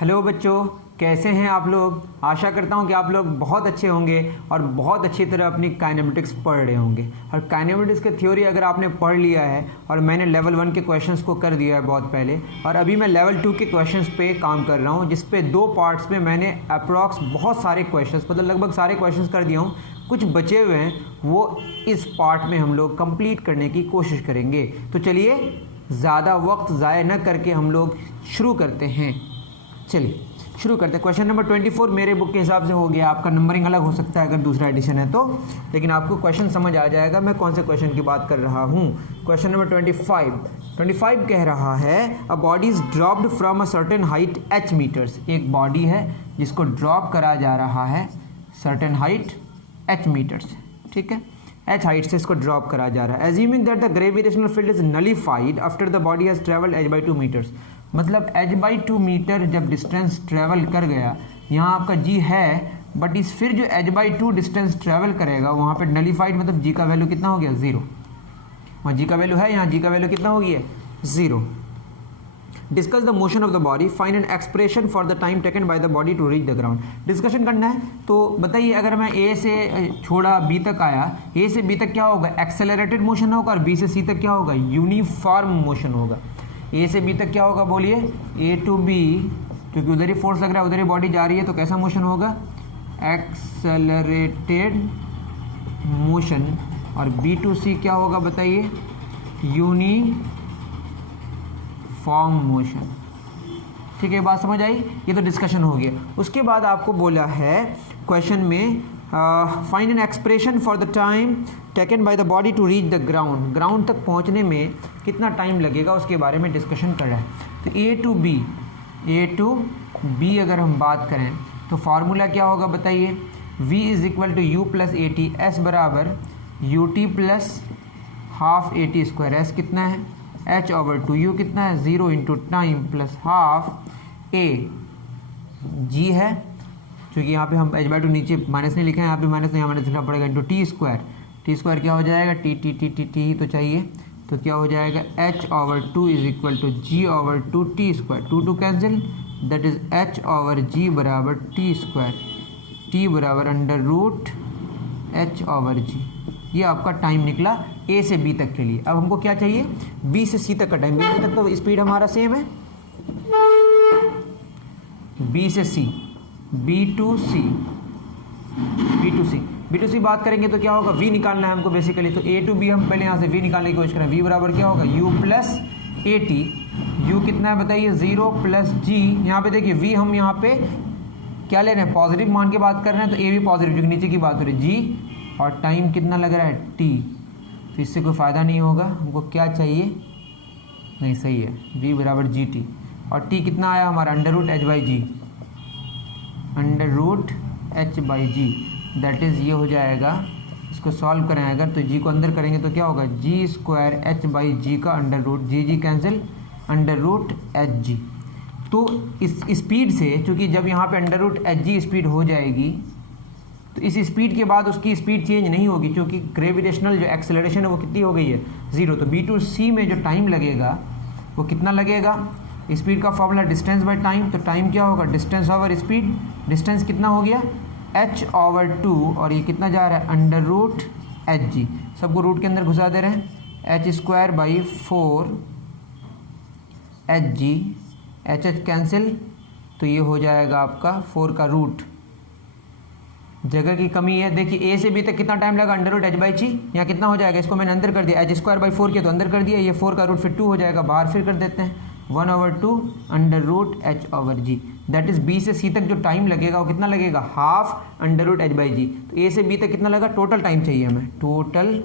Hello बच्चों, कैसे हैं आप लोग। आशा करता हूं कि आप लोग बहुत अच्छे होंगे और बहुत अच्छी तरह अपनी काइनेमेटिक्स पढ़ रहे होंगे। और काइनेमेटिक्स की थ्योरी अगर आपने पढ़ लिया है और मैंने लेवल 1 के क्वेश्चंस को कर दिया है बहुत पहले, और अभी मैं लेवल 2 के क्वेश्चंस पे काम कर रहा हूं, जिस पे 2 पार्ट्स में मैंने अप्रॉक्स बहुत सारे क्वेश्चंस, मतलब लगभग सारे क्वेश्चंस कर दिया हूँ। कुछ बचे हुए हैं, वो इस पार्ट में हम लोग कंप्लीट करने की कोशिश करेंगे। तो चलिए ज़्यादा वक्त ज़ाया न करके हम लोग शुरू करते हैं। चलिए शुरू करते हैं। क्वेश्चन नंबर 24 मेरे बुक के हिसाब से हो गया। आपका नंबरिंग अलग हो सकता है अगर दूसरा एडिशन है तो, लेकिन आपको क्वेश्चन समझ आ जाएगा मैं कौन से क्वेश्चन की बात कर रहा हूँ। क्वेश्चन नंबर 25 कह रहा है a body is dropped from a certain height h metres. एक बॉडी है जिसको ड्रॉप करा जा रहा है सर्टेन हाइट h मीटर्स, ठीक है, h हाइट से इसको ड्रॉप करा जा रहा है। Assuming that the gravitational field is nullified after the body has travelled h/2 metres. मतलब h/2 मीटर जब डिस्टेंस ट्रेवल कर गया, यहाँ आपका g है, बट इस फिर जो h/2 डिस्टेंस ट्रेवल करेगा वहाँ पे नलिफाइड, मतलब g का वैल्यू कितना हो गया 0। वहाँ g का वैल्यू है, यहाँ g का वैल्यू कितना हो गया 0। Discuss the motion of the body, find an expression for the time taken by the body to reach the ground. Discussion करना है तो बताइए, अगर मैं a से छोड़ा b तक आया, a से b तक क्या होगा, एक्सेलरेटेड मोशन होगा, और b से c तक क्या होगा, यूनिफॉर्म मोशन होगा। a से b तक क्या होगा बोलिए, a टू b, क्योंकि उधर ही फोर्स लग रहा है, उधर ही बॉडी जा रही है, तो कैसा मोशन होगा, एक्सेलरेटेड मोशन। और b टू c क्या होगा बताइए, यूनिफॉर्म मोशन। ठीक है, बात समझ आई। ये तो डिस्कशन हो गया। उसके बाद आपको बोला है क्वेश्चन में find an expression for the time taken by the body to reach the ground. Ground तक पहुंचने में कितना टाइम लगेगा उसके बारे में डिस्कशन कर रहा है। तो ए टू बी अगर हम बात करें तो फार्मूला क्या होगा बताइए, v is equal to u plus a t, s बराबर u t plus half a t square. S कितना है h/2, u कितना है 0 into time plus half a g है, क्योंकि यहाँ पे हम h/2 नीचे माइनस नहीं लिखे हैं, यहाँ पे माइनस नहीं, माइनस लिखना पड़ेगा, इंटू टी स्क्वायर क्या हो जाएगा, टी ही तो चाहिए, तो क्या हो जाएगा h/2 is equal to g/2 T square, two cancel, that is h/g बराबर टी स्क्वायर, टी बराबर अंडर रूट h/g। ये आपका टाइम निकला a से b तक के लिए। अब हमको क्या चाहिए, b से c तक का टाइम। b तक तो स्पीड हमारा सेम है, b से c, b टू सी बात करेंगे तो क्या होगा, v निकालना है हमको बेसिकली। तो a टू b हम पहले यहाँ से v निकालने की कोशिश करें। v बराबर क्या होगा, u plus a T, u कितना है बताइए 0 प्लस g। यहाँ पे देखिए v हम यहाँ पे क्या ले रहे हैं, पॉजिटिव मान के बात कर रहे हैं, तो a भी पॉजिटिव, जो नीचे की बात हो रही है, g, और टाइम कितना लग रहा है t। तो इससे कोई फ़ायदा नहीं होगा, हमको क्या चाहिए, नहीं सही है, v बराबर जी टी, और t कितना आया हमारा under root h/g, that is ये हो जाएगा। इसको सॉल्व करें अगर तो g को अंदर करेंगे तो क्या होगा, g स्क्वायर h/g का under root, g cancel, under root h g। तो इस स्पीड से, चूँकि जब यहाँ पे under root h g speed हो जाएगी तो इस स्पीड के बाद उसकी स्पीड चेंज नहीं होगी, क्योंकि ग्रेविटेशनल जो एक्सेलरेशन है वो कितनी हो गई है 0। तो b टू c में जो टाइम लगेगा वो कितना लगेगा, स्पीड का फॉर्मूला डिस्टेंस बाय टाइम, तो टाइम क्या होगा, डिस्टेंस ओवर स्पीड। डिस्टेंस कितना हो गया h/2, और ये कितना जा रहा है अंडर रूट h g, सबको रूट के अंदर घुसा दे रहे हैं, h²/4 h g, h cancel, तो ये हो जाएगा आपका 4 का रूट। जगह की कमी है, देखिए a से b तक कितना टाइम लगा, अंडर रूट h/g, यहाँ कितना हो जाएगा, इसको मैंने अंदर कर दिया, h²/4 किया तो अंदर कर दिया, ये 4 का रूट फिर 2 हो जाएगा, बाहर फिर कर देते हैं, 1/2 under root h/g। That is b से c तक जो टाइम लगेगा वो कितना लगेगा, हाफ अंडर रूट h/g। तो a से b तक कितना लगा, टोटल टाइम चाहिए हमें, टोटल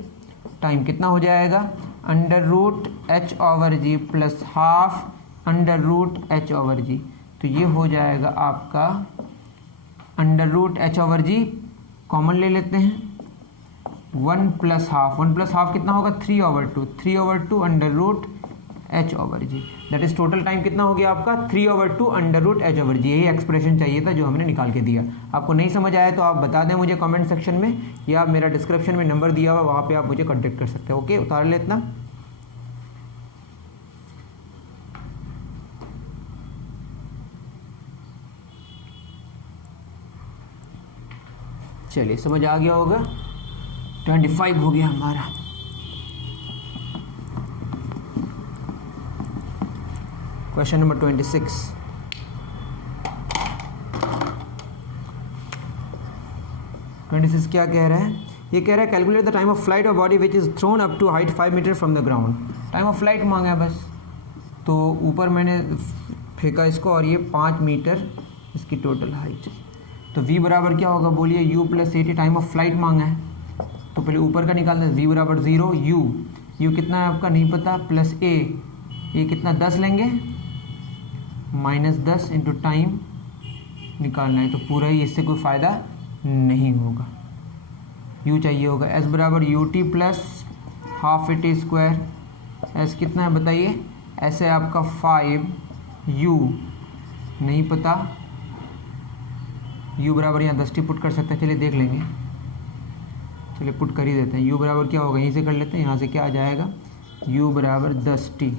टाइम कितना हो जाएगा, under root h/g plus half under root h/g। तो ये हो जाएगा आपका अंडर रूट h/g, कॉमन ले लेते हैं, 1 प्लस हाफ कितना होगा 3/2 under root h/g। That is total time कितना हो गया आपका 3/2 अंडर रूट h/g। यही एक्सप्रेशन चाहिए था जो हमने निकाल के दिया। आपको नहीं समझ आया तो आप बता दें मुझे कमेंट सेक्शन में, या मेरा डिस्क्रिप्शन में नंबर दिया हुआ वहाँ पे आप मुझे कॉन्टेक्ट कर सकते हैं। ओके, उतार ले इतना। चलिए समझ आ गया होगा। 25 हो गया हमारा। Question number 26। क्या कह रहा है? ये कह रहा है calculate the time of flight of body which is thrown up to height 5 metre from the ground. Time of flight मांगा है बस। तो ऊपर मैंने फेंका इसको और ये 5 मीटर इसकी टोटल हाइट। तो v बराबर क्या होगा बोलिए? u plus AT। Time of flight मांगा है तो पहले ऊपर का निकालते हैं। v बराबर 0, u कितना है आपका नहीं पता, प्लस a कितना 10 लेंगे, -10 इंटू टाइम निकालना है। तो पूरा ही इससे कोई फ़ायदा नहीं होगा। u चाहिए होगा। s बराबर ut plus half AT square. s कितना है बताइए? s है आपका 5, u नहीं पता, u बराबर यहाँ 10t पुट कर सकते हैं। चलिए देख लेंगे, चलिए पुट कर ही देते हैं। u बराबर क्या होगा, यहीं से कर लेते हैं। यहाँ से क्या आ जाएगा, u बराबर 10t।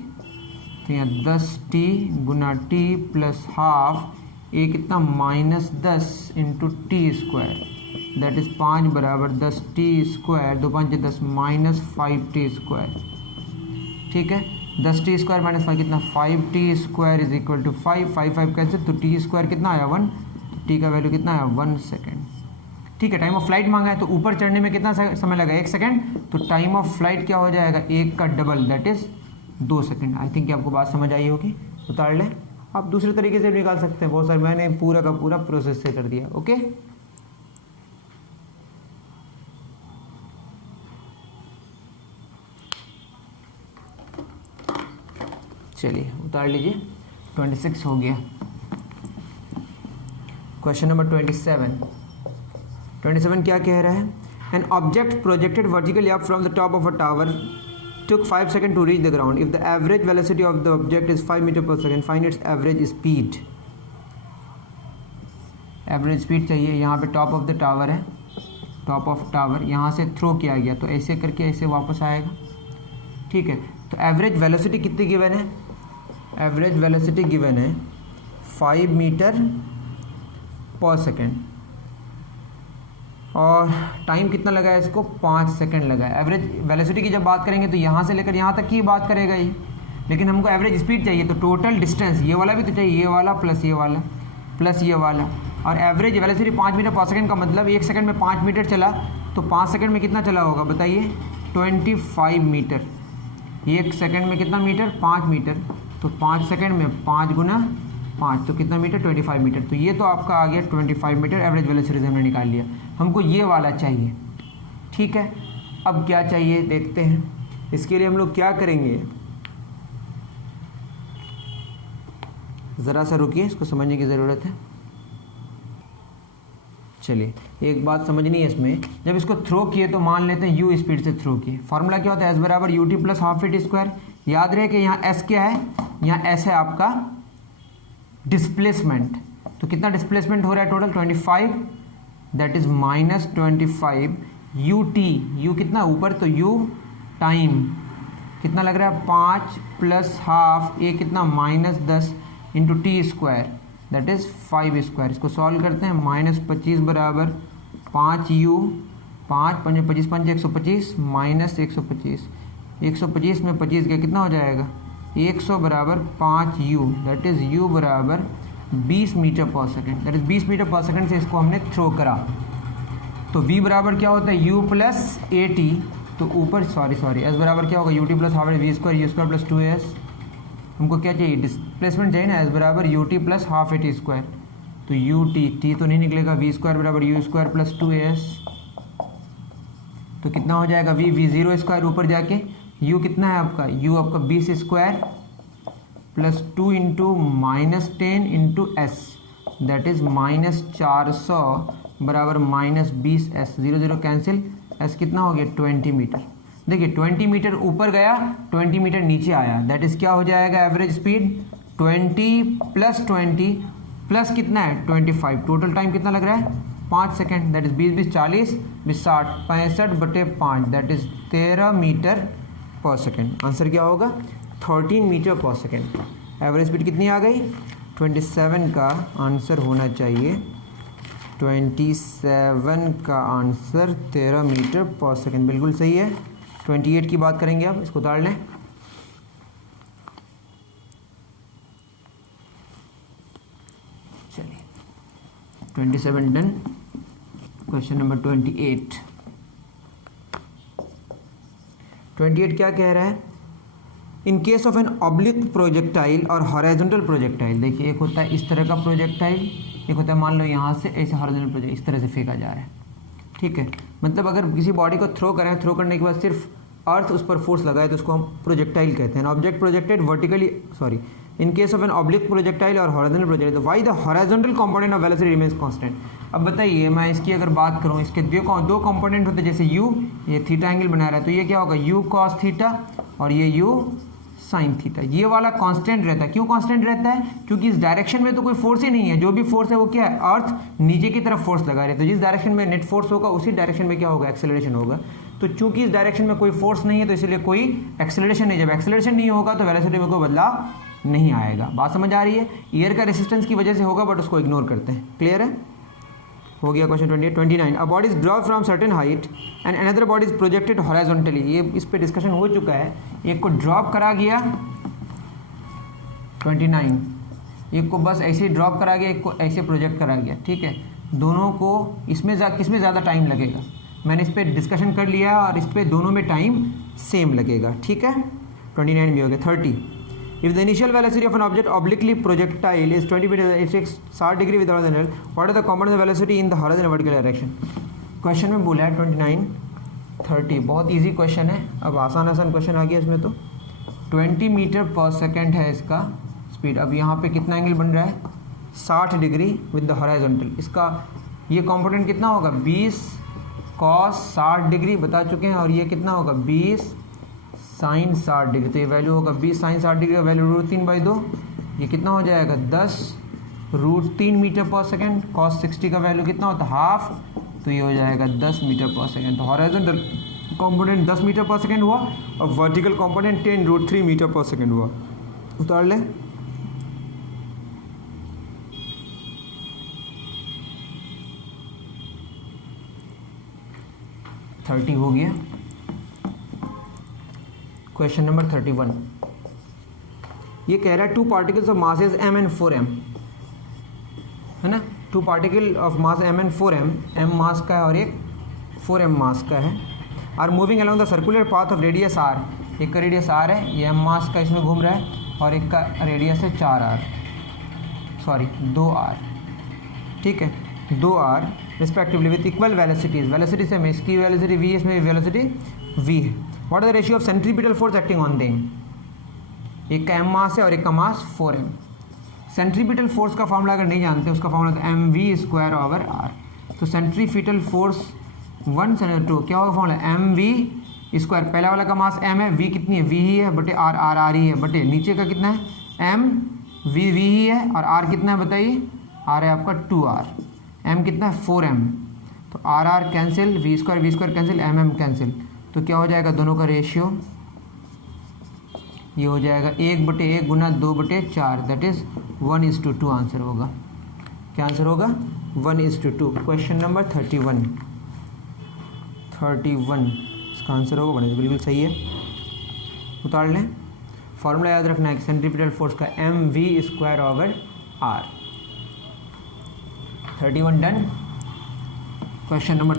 तो यहाँ 10t Guna t plus half, a कितना -10 into T square, that is 5 बराबर 10t स्क्वायर। 2 5 10 -5t square. ठीक है, 10t स्क्वायर -5 कितना, 5t square is equal to 5 5 cancel, तो t स्क्वायर कितना आया 1, t का वैल्यू कितना आया 1 सेकेंड। ठीक है, टाइम ऑफ फ्लाइट मांगा है तो ऊपर चढ़ने में कितना समय लगा, 1 सेकेंड। तो टाइम ऑफ फ्लाइट क्या हो जाएगा, 1 का double, that is 2 second. I think आपको बात समझ आई होगी। उतार लें। आप दूसरे तरीके से भी निकाल सकते हैं, बहुत सारे, मैंने पूरा का पूरा प्रोसेस से कर दिया। ओके, चलिए उतार लीजिए। 26 हो गया। क्वेश्चन नंबर 27 क्या कह रहा है? An object projected vertically up from the top of a tower took 5 seconds to reach the ground. If the average velocity of the object is 5 meter per second, find its average speed. Average speed चाहिए। यहाँ पे top of the tower है, top of tower, यहाँ से throw किया गया तो ऐसे करके ऐसे वापस आएगा। ठीक है, तो एवरेज वेलोसिटी कितनी गिवन है? एवरेज वेलोसिटी गिवन है 5 मीटर पर सेकेंड, और टाइम कितना लगा है इसको, 5 सेकंड लगा है। एवरेज वेलोसिटी की जब बात करेंगे तो यहाँ से लेकर यहाँ तक की बात करेगा ये, लेकिन हमको एवरेज स्पीड चाहिए। तो टोटल डिस्टेंस ये वाला भी तो चाहिए, ये वाला प्लस ये वाला प्लस ये वाला, और एवरेज वेलोसिटी 5 मीटर पर सेकंड का मतलब 1 सेकंड में 5 मीटर चला, तो 5 सेकंड में कितना चला होगा बताइए, 25 मीटर। 1 सेकंड में कितना मीटर, 5 मीटर, तो 5 सेकंड में 5 गुना 5 तो कितना मीटर, 25 मीटर। तो ये तो आपका आ गया 25 मीटर एवरेज वेलोसिटी हमने निकाल लिया। हमको ये वाला चाहिए। ठीक है, अब क्या चाहिए देखते हैं। इसके लिए हम लोग क्या करेंगे, ज़रा सा रुकिए, इसको समझने की ज़रूरत है। चलिए एक बात समझनी है इसमें, जब इसको थ्रो किए तो मान लेते हैं u स्पीड से थ्रो किए। फार्मूला क्या होता है, s बराबर ut plus half AT square. याद रहे कि यहाँ s क्या है, यहाँ s है आपका डिस्प्लेसमेंट। तो कितना डिस्प्लेसमेंट हो रहा है total, 25, that is -25 ut, u कितना ऊपर, तो u टाइम कितना लग रहा है 5 प्लस हाफ, a कितना -10 into T square, that is 5 square. इसको सॉल्व करते हैं, -25 बराबर 5u, 5 5 25 5 125 -125, 125 में 25 गया कितना हो जाएगा, 100 बराबर 5u, दैट इज़ u बराबर 20 metre per second, that is 20 metre per second से इसको हमने थ्रो करा। तो v बराबर क्या होता है, u प्लस AT, तो ऊपर सॉरी s बराबर क्या होगा, ut plus half v square u square plus 2s। हमको क्या चाहिए, डिस्प्लेसमेंट चाहिए ना, s बराबर ut plus half AT square, तो ut t तो नहीं निकलेगा, v स्क्वायर बराबर u स्क्वायर प्लस 2s, तो कितना हो जाएगा v 0 स्क्वायर ऊपर जाके, u कितना है आपका, u आपका 20 square plus 2 into -10 into s, that is -400 बराबर -20s, 0 0 कैंसिल, s कितना हो गया 20 मीटर। देखिए 20 मीटर ऊपर गया, 20 मीटर नीचे आया, दैट इज़ क्या हो जाएगा एवरेज स्पीड 20 प्लस 20 प्लस कितना है 25, टोटल टाइम कितना लग रहा है 5 second, that is 20 20 40 20 60 65/5, that is 13 metre per second. Answer क्या होगा 13 metre per second. Average speed कितनी आ गई 27 का आंसर होना चाहिए 27 का आंसर 13 मीटर पर सेकेंड बिल्कुल सही है। 28 की बात करेंगे, अब इसको उतार लें। चलिए 27 डन। क्वेश्चन नंबर 28 क्या कह रहा है? In case of an oblique projectile और हॉरिजॉन्टल प्रोजेक्टाइल, देखिए एक होता है इस तरह का प्रोजेक्टाइल, एक होता है मान लो यहाँ से ऐसे हॉरिजॉन्टल प्रोजेक्ट इस तरह से फेंका जा रहा है, ठीक है। मतलब अगर किसी बॉडी को थ्रो करें, थ्रो करने के बाद सिर्फ अर्थ उस पर फोर्स लगाए तो उसको हम प्रोजेक्टाइल कहते हैं। Object projected vertically, sorry, in case of an oblique projectile और horizontal projectile, why the horizontal component of velocity remains constant. अब बताइए, मैं इसकी अगर बात करूँ, इसके दो कंपोनेंट होते हैं, जैसे u, ये थीटा एंगल बना रहा है, तो ये क्या होगा u cos थीटा और ये u साइन थीटा। ये वाला कांस्टेंट रहता है। क्यों कांस्टेंट रहता है? क्योंकि इस डायरेक्शन में तो कोई फोर्स ही नहीं है, जो भी फोर्स है वो क्या है, अर्थ नीचे की तरफ फोर्स लगा रहे हैं, तो जिस डायरेक्शन में नेट फोर्स होगा उसी डायरेक्शन में क्या होगा, एक्सेलरेशन होगा। तो चूंकि इस डायरेक्शन में कोई फोर्स नहीं है तो इसलिए कोई एक्सेलरेशन नहीं, जब एक्सेलरेशन नहीं होगा तो वेलोसिटी में कोई बदलाव नहीं आएगा। बात समझ आ रही है? एयर का रेसिस्टेंस की वजह से होगा, बट उसको इग्नोर करते हैं। क्लियर है? हो गया question 29। A body is drop from certain height and another body is projected horizontally. ये इस पे डिस्कशन हो चुका है। एक को ड्रॉप करा गया 29, एक को बस ऐसे ही ड्रॉप करा गया, एक को ऐसे प्रोजेक्ट करा गया, ठीक है। दोनों को इसमें किसमें ज़्यादा टाइम लगेगा, मैंने इस पर डिस्कशन कर लिया है और इस पर दोनों में टाइम सेम लगेगा, ठीक है। 29 भी हो गया। 30, if the initial velocity of an object obliquely projectile is 20 meter, it takes 60 degree with horizontal, what are the components of velocity in the horizontal and vertical direction? Question में बोला है 29, 30, बहुत इजी क्वेश्चन है। अब आसान question आ गया इसमें। तो 20 मीटर पर सेकेंड है इसका स्पीड। अब यहाँ पे कितना एंगल बन रहा है, 60 डिग्री विद द हॉरिजॉन्टल। इसका ये कंपोनेंट कितना होगा, 20 cos 60 डिग्री बता चुके हैं, और ये कितना होगा, 20 साइन 60 डिग्री। तो ये वैल्यू होगा 20 साइन 60 डिग्री का वैल्यू √3/2, ये कितना हो जाएगा 10 √3 मीटर पर सेकेंड। cos 60 का वैल्यू कितना होता है, हाफ, तो ये हो जाएगा 10 मीटर पर सेकेंड। तो horizontal component 10 metre per second हुआ और vertical component 10 √3 metre per second हुआ। उतार लें। थर्टी हो गया। क्वेश्चन नंबर 31 ये कह रहा है 2 particles of masses m and 4m, है ना। 2 particle of mass m and 4m, m mass का है और एक 4m मास का है, are moving along the circular path of radius r। एक का रेडियस r है, ये m मास का इसमें घूम रहा है, और एक का रेडियस है 4r, सॉरी 2r, ठीक है, 2r respectively with equal velocities. Velocity से में इसकी वेलोसिटी v, इसमें वेलोसिटी v है। What is the ratio of centripetal force acting on them. एक का m मास है और एक का मास 4m। सेंट्रीपिटल फोर्स का फॉर्मूला अगर नहीं जानते, उसका फॉर्मूला होता है mv²/r। तो सेंट्रीपिटल फोर्स 1 से 2 क्या होगा फॉर्मूला, mv²। पहला वाला का मास m है, v कितनी है, v ही है, बटे r ही है, बटे नीचे का कितना है m, v ही है, और r कितना है बताइए, r है आपका 2r, m कितना है 4m। तो r cancel, v² cancel, mm cancel, तो क्या हो जाएगा दोनों का रेशियो, ये हो जाएगा 1/1 गुना 2/4, दैट इज 1:2 आंसर होगा। क्या आंसर होगा, 1:2। क्वेश्चन नंबर 31 इसका आंसर होगा बने, बिल्कुल सही है। उतार लें। फॉर्मूला याद रखना है सेंट्रीपिटल फोर्स का mv²/r। 31 डन। क्वेश्चन नंबर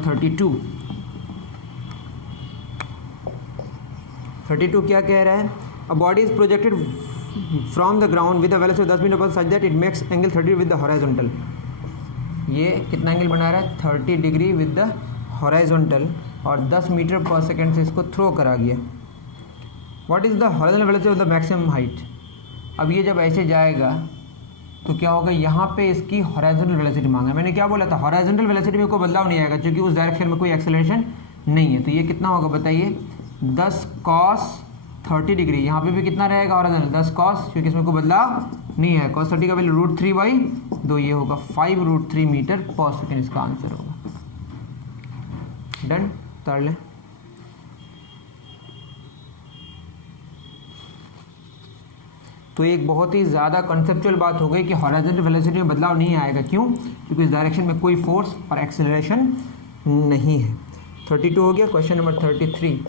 32 क्या कह रहा है, a body is projected from the ground with a velocity of 10 metre per such that it makes angle 30 with the horizontal. ये कितना एंगल बना रहा है, 30 डिग्री विद द हॉरिजॉन्टल, और 10 मीटर पर सेकेंड से इसको थ्रो करा गया। What is the horizontal velocity of the maximum height. अब ये जब ऐसे जाएगा तो क्या होगा, यहाँ पे इसकी हॉरिजॉन्टल वेलोसिटी मांगा। मैंने क्या बोला था, हॉरिजॉन्टल वेलोसिटी में कोई बदलाव नहीं आएगा क्योंकि उस डायरेक्शन में कोई एक्सेलरेशन नहीं है। तो ये कितना होगा बताइए, 10 cos 30 डिग्री, यहाँ पे भी कितना रहेगा हॉरिजॉन्टल, 10 cos, क्योंकि इसमें कोई बदलाव नहीं है। cos 30 का वैल्यू √3/2, ये होगा 5 √3 मीटर पर सेकेंड, इसका आंसर होगा। डन, उतार लें। तो एक बहुत ही ज़्यादा कॉन्सेप्चुअल बात हो गई कि हॉरिजॉन्टल वेलोसिटी में बदलाव नहीं आएगा। क्यों? क्योंकि इस डायरेक्शन में कोई फोर्स और एक्सेलरेशन नहीं है। 32 हो गया। क्वेश्चन नंबर 33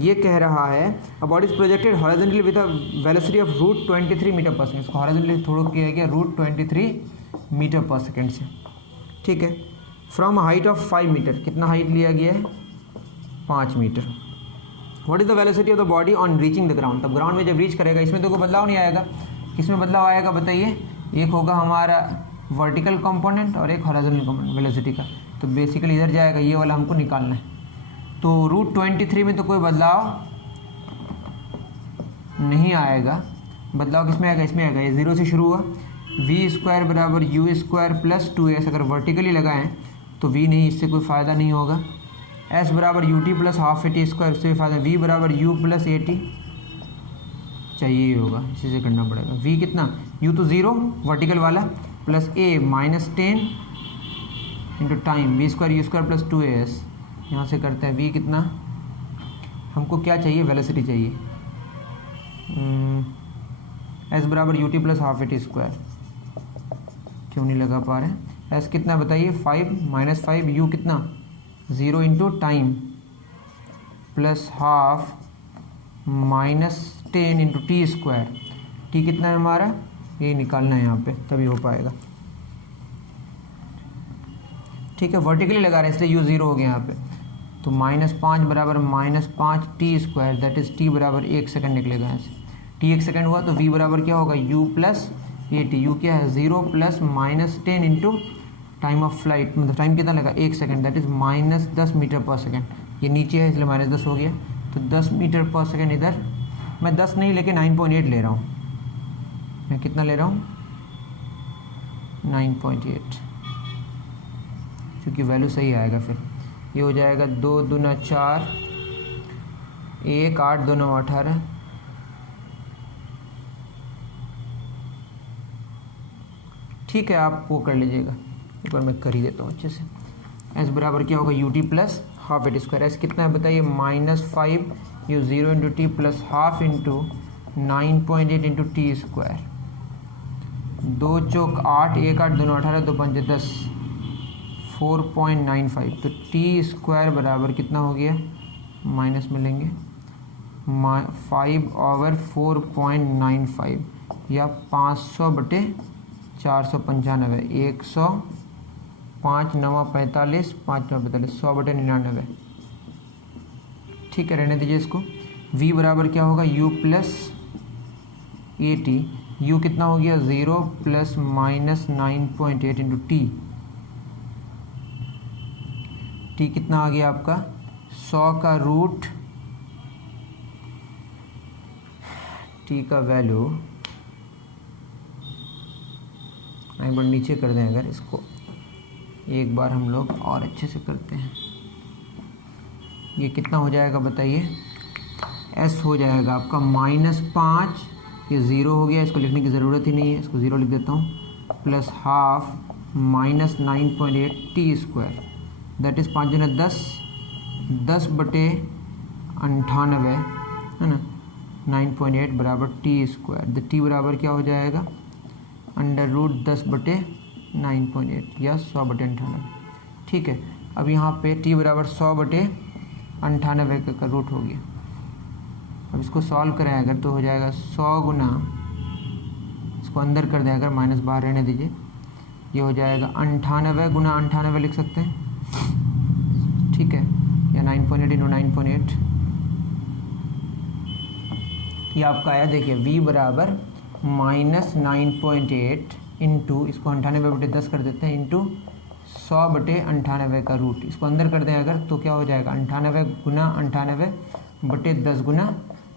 ये कह रहा है a body is projected horizontally with a velocity of √23 metre per second. इसको हॉरिजॉन्टली थोड़ा किया गया √23 मीटर पर सेकेंड से, ठीक है। फ्रॉम हाइट ऑफ 5 मीटर, कितना हाइट लिया गया है? 5 metre. What is the velocity of the body on reaching the ground? तब ग्राउंड में जब रीच करेगा इसमें तो कोई बदलाव नहीं आएगा। किसमें बदलाव आएगा बताइए? एक होगा हमारा वर्टिकल कंपोनेंट और एक हॉरिजॉन्टल कंपोनेंट वेलोसिटी का। तो बेसिकली इधर जाएगा, ये वाला हमको निकालना है। तो √23 में तो कोई बदलाव नहीं आएगा। बदलाव किसमें आएगा? इसमें आएगा। ये 0 से शुरू हुआ। v² बराबर u² प्लस 2s अगर वर्टिकली लगाएं तो v नहीं, इससे कोई फ़ायदा नहीं होगा। s बराबर ut plus half AT square, उससे भी फायदा। v बराबर u प्लस AT चाहिए ही होगा, इसी से करना पड़ेगा। v कितना? u तो 0 वर्टिकल वाला plus a -10 into time v² u² plus 2as। यहाँ से करते हैं v कितना? हमको क्या चाहिए? वेलोसिटी चाहिए। s बराबर ut plus half AT square, क्यों नहीं लगा पा रहे हैं? s कितना बताइए? 5 -5 u कितना? 0 into time plus half -10 into T square. T कितना है हमारा? ये निकालना है यहाँ पे, तभी हो पाएगा, ठीक है। वर्टिकली लगा रहे हैं इसलिए u 0 हो गया यहाँ पे। तो -5 बराबर -5 T square, that is t बराबर 1 सेकंड निकलेगा यहाँ से। t 1 सेकंड हुआ तो v बराबर क्या होगा? u plus AT। u क्या है? 0 plus -10 into time of flight, मतलब टाइम कितना लगा? 1 सेकंड, दैट इज -10 मीटर पर सेकंड। ये नीचे है इसलिए -10 हो गया। तो 10 मीटर पर सेकंड इधर, मैं 10 नहीं लेके 9.8 ले रहा हूँ। मैं कितना ले रहा हूँ? 9.8, क्योंकि वैल्यू सही आएगा। फिर ये हो जाएगा 2 दूना 4, 1 8 2 9 18। ठीक है, आप वो कर लीजिएगा, एक बार मैं कर ही देता हूँ अच्छे से। s बराबर क्या होगा? ut plus half AT square. s कितना है बताइए? -5 u 0 into T plus half into 9.8 into T square. 2 चौक 8, 1 8 2 9 18, 2 5 10, 4.95। तो टी स्क्वायर बराबर कितना हो गया? माइनस में लेंगे 5/4.95 या 500/495, 105 9 45 5 9 45, 100/99। ठीक है, रहने दीजिए इसको। v बराबर क्या होगा? u plus AT। u कितना हो गया? 0 प्लस -9.8 इंटू टी। टी कितना आ गया आपका? 100 का रूट, टी का वैल्यू एक बार नीचे कर दें। अगर इसको एक बार हम लोग और अच्छे से करते हैं, ये कितना हो जाएगा बताइए? s हो जाएगा आपका -5, ये 0 हो गया, इसको लिखने की ज़रूरत ही नहीं है, इसको 0 लिख देता हूँ, plus half -9.8 T square, that is 5 × 10, 10/98 है ना, 9.8 बराबर टी स्क्वायर। द टी बराबर क्या हो जाएगा? √10/9.8 या 100/98। ठीक है, अब यहाँ पे टी बराबर 100/98 का रूट हो गया। अब इसको सॉल्व करें अगर तो हो जाएगा 100 गुना, इसको अंदर कर दें अगर, माइनस बाहर रहने दीजिए, ये हो जाएगा 98 गुना 98 लिख सकते हैं। ठीक है, या 9.8 × 9.8 ये आपका आया। देखिए v बराबर -9.8 इंटू, इसको 98/10 कर देते हैं, इंटू 100/98 का रूट। इसको अंदर कर दें अगर तो क्या हो जाएगा? 98 गुना 98/10 गुना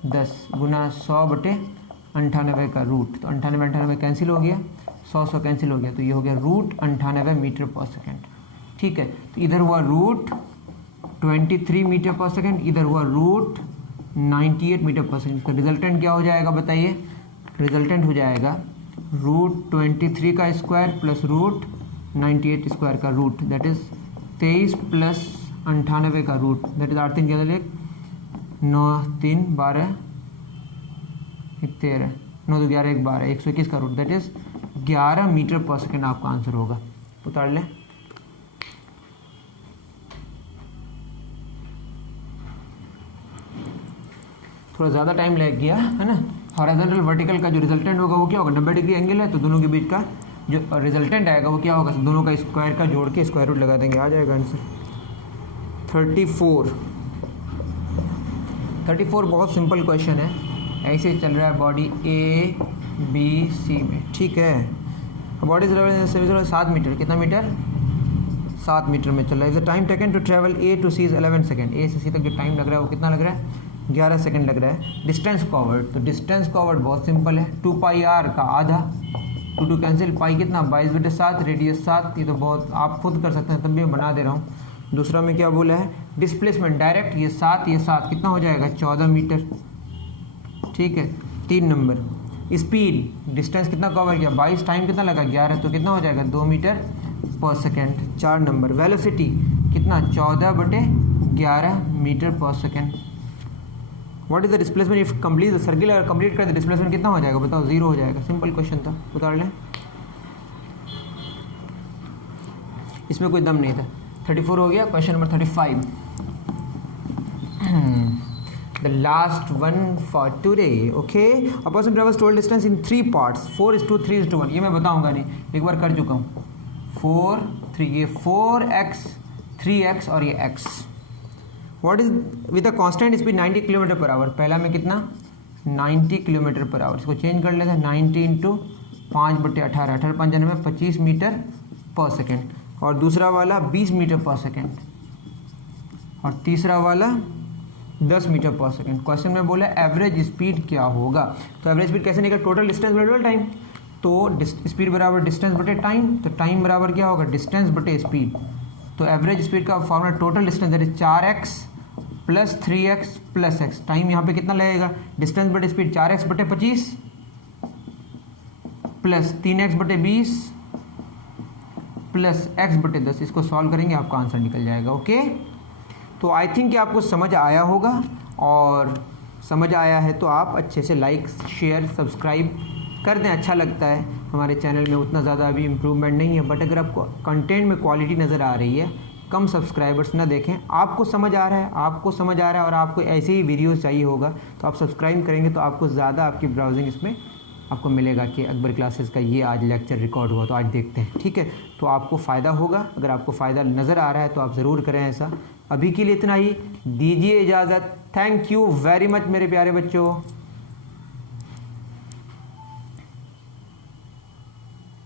10 गुना 100/98 का रूट। तो 98 कैंसिल हो गया, 100 कैंसिल हो गया, तो ये हो गया √98 मीटर पर सेकेंड। ठीक है, तो इधर हुआ √23 मीटर पर सेकेंड, इधर हुआ √98 मीटर पर सेकेंड। तो रिजल्टेंट क्या हो जाएगा बताइए? रिजल्टेंट हो जाएगा √23 का स्क्वायर प्लस √98 स्क्वायर का रूट, दैट इज 23 प्लस 98 का रूट, दैट इज 8 3 9 3 12 13 9 2 11 1 12 121 का root that is 11 metre per second आपका आंसर होगा। उतार लें। थोड़ा ज़्यादा टाइम लग गया है ना। हॉरिजॉन्टल वर्टिकल का जो रिजल्टेंट होगा वो क्या होगा, 90 डिग्री एंगल है, तो दोनों के बीच का जो रिजल्टेंट आएगा वो क्या होगा, दोनों का स्क्वायर का जोड़ के स्क्वायर रूट लगा देंगे, आ जाएगा आंसर 34। 34 बहुत सिंपल क्वेश्चन है, ऐसे चल रहा है बॉडी ए बी सी में, ठीक है। बॉडी से 7 मीटर, कितना मीटर, 7 मीटर में चल रहा है। The time taken to travel A to C is 11 second. A से सी तक जो टाइम लग रहा है वो कितना लग रहा है, 11 सेकंड लग रहा है। डिस्टेंस कवर्ड, तो डिस्टेंस कवर्ड बहुत सिंपल है, 2 पाई आर का आधा, 2 2 कैंसिल, पाई कितना 22/7, रेडियस 7, ये तो बहुत आप खुद कर सकते हैं, तब भी मैं बना दे रहा हूँ। दूसरा में क्या बोला है, डिस्प्लेसमेंट डायरेक्ट, ये 7 कितना हो जाएगा 14 मीटर, ठीक है। 3 नंबर स्पीड, डिस्टेंस कितना कवर किया 22, टाइम कितना लगा 11, तो कितना हो जाएगा 2 metre per second. 4 number velocity कितना 14/11 metre per second. What is the displacement if complete the circle, अगर कंप्लीट कर दे डिस्प्लेसमेंट कितना हो जाएगा बताओ, 0 हो जाएगा। सिंपल क्वेश्चन था, उतार लें। इसमें कोई दम नहीं था। 34 हो गया। Question number 35, the last one for today. Okay, a person travels total distance in 3 parts, 4:3:1। ये मैं बताऊंगा नहीं, एक बार कर चुका हूँ। 4 3, ये 4x 3x और ये x। What is with a constant speed 90 kilometre per hour. पहला में कितना 90 किलोमीटर पर आवर, इसको चेंज कर लेते हैं 90 × 5/18, 18 5 में 25 मीटर पर सेकेंड, और दूसरा वाला 20 मीटर पर सेकेंड, और तीसरा वाला 10 मीटर पर सेकेंड। क्वेश्चन में बोला एवरेज स्पीड क्या होगा, तो एवरेज स्पीड कैसे निकल, टोटल डिस्टेंस बटे टाइम, तो स्पीड बराबर डिस्टेंस बटे टाइम, तो टाइम बराबर क्या होगा डिस्टेंस बटे स्पीड। तो एवरेज स्पीड का formula total distance that is 4x + 3x + x। Time यहाँ पे कितना लगेगा, डिस्टेंस बटे स्पीड 4x बटे 25 प्लस 3x बटे 20 प्लस x बटे 10। इसको सॉल्व करेंगे आपका आंसर निकल जाएगा। ओके, तो आई थिंक कि आपको समझ आया होगा, और समझ आया है तो आप अच्छे से लाइक शेयर सब्सक्राइब कर दें। अच्छा लगता है, हमारे चैनल में उतना ज़्यादा अभी इम्प्रूवमेंट नहीं है, बट अगर आपको कंटेंट में क्वालिटी नज़र आ रही है, कम सब्सक्राइबर्स ना देखें, आपको समझ आ रहा है, और आपको ऐसे ही वीडियोस चाहिए होगा, तो आप सब्सक्राइब करेंगे तो आपको ज़्यादा आपकी ब्राउजिंग इसमें आपको मिलेगा कि अकबर क्लासेस का ये आज लेक्चर रिकॉर्ड हुआ, तो आज देखते हैं, ठीक है। तो आपको फ़ायदा होगा, अगर आपको फ़ायदा नज़र आ रहा है तो आप ज़रूर करें ऐसा। अभी के लिए इतना ही, दीजिए इजाज़त। थैंक यू वेरी मच मेरे प्यारे बच्चों।